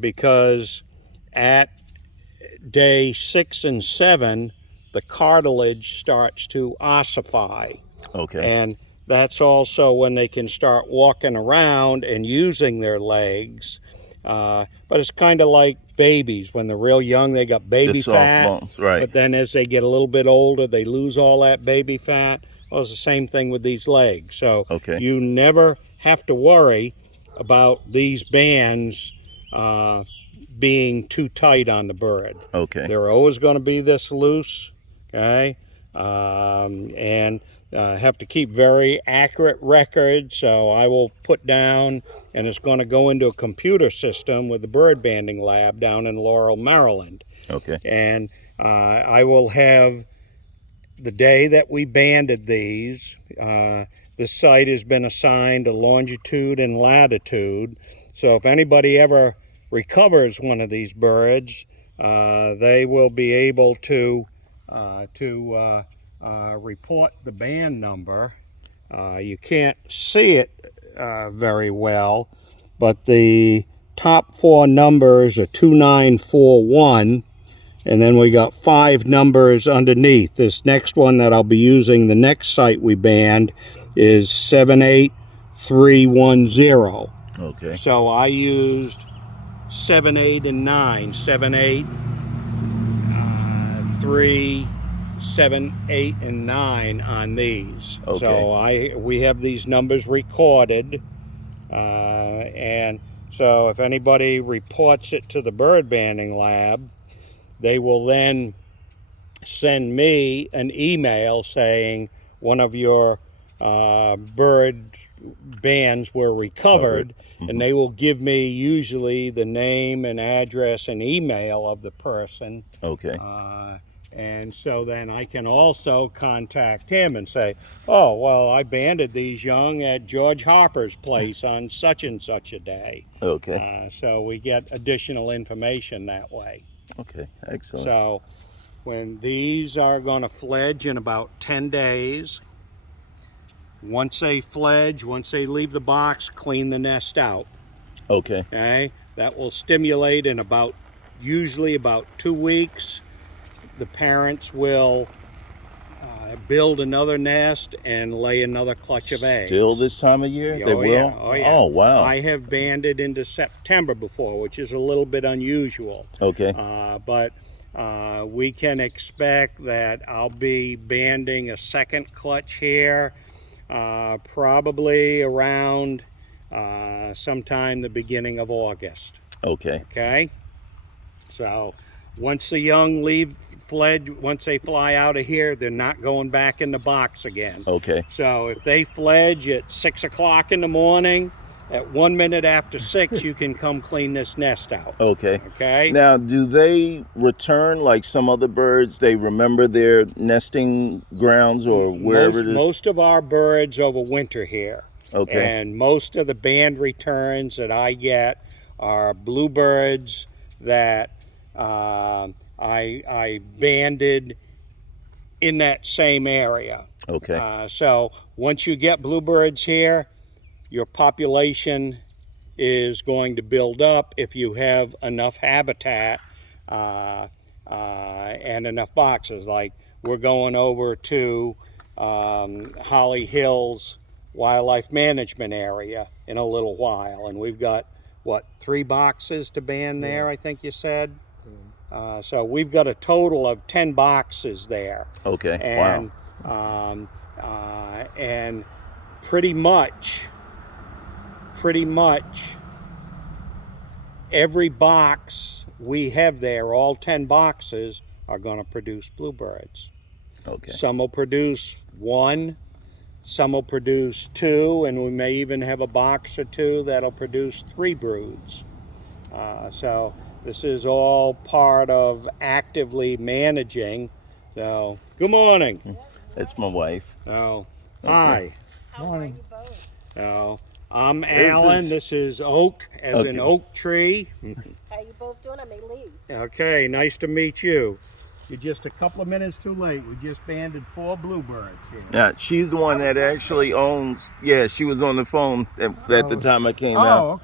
because at day 6 and 7, the cartilage starts to ossify. Okay. And that's also when they can start walking around and using their legs. But it's kind of like babies. When they're real young, they got baby fat. Bones, right. But then as they get a little bit older, they lose all that baby fat. Well, it's the same thing with these legs. So you never have to worry about these bands being too tight on the bird. Okay. They're always going to be this loose, okay? And have to keep very accurate records. So I will put down, and it's going to go into a computer system with the bird banding lab down in Laurel, Maryland. Okay. And I will have the day that we banded these. The site has been assigned a longitude and latitude. So if anybody ever recovers one of these birds, they will be able to report the band number. You can't see it very well, but the top 4 numbers are 2941, and then we got 5 numbers underneath. This next one that I'll be using, the next site we banned, is 78310. Okay. So I used 7, 8, and 9. 7, 8, 3, 7, 8, and 9 on these. Okay. So we have these numbers recorded, and so if anybody reports it to the bird banding lab, they will then send me an email saying one of your bird bands were recovered. And they will give me usually the name and address and email of the person. Okay. And so then I can also contact him and say, oh, well, I banded these young at George Harper's place on such and such a day. Okay. So we get additional information that way. Okay, excellent. So when these are going to fledge in about 10 days, once they fledge, once they leave the box, clean the nest out. Okay. Okay, that will stimulate in usually about 2 weeks. The parents will build another nest and lay another clutch of eggs. Still this time of year? Oh, they will? Yeah. Oh, yeah. Oh, wow. I have banded into September before, which is a little bit unusual. Okay. But we can expect that I'll be banding a second clutch here probably around sometime the beginning of August. Okay. Okay. So once the young once they fly out of here, they're not going back in the box again. Okay. So if they fledge at 6 o'clock in the morning, at 1 minute after 6, you can come clean this nest out. Okay. Okay. Now, do they return like some other birds? They remember their nesting grounds or wherever it is? Most of our birds overwinter here. Okay. And most of the band returns that I get are bluebirds that I banded in that same area. Okay. So once you get bluebirds here, your population is going to build up if you have enough habitat and enough boxes. Like we're going over to Holly Hills Wildlife Management Area in a little while, and we've got what, 3 boxes to band there, I think you said. So we've got a total of 10 boxes there. Okay. And wow. And pretty much every box we have there, all 10 boxes, are going to produce bluebirds. Okay. Some will produce 1, some will produce 2, and we may even have a box or 2 that'll produce 3 broods. So this is all part of actively managing. So good morning. That's my wife. Oh, Okay. hi. How are you both? Oh, I'm Alan. This is Oak, as in oak tree. How you both doing? I made leaves. Okay, nice to meet you. You're just a couple of minutes too late. We just banded 4 bluebirds here. Yeah, she's the one that actually owns. Yeah, she was on the phone at the time I came out.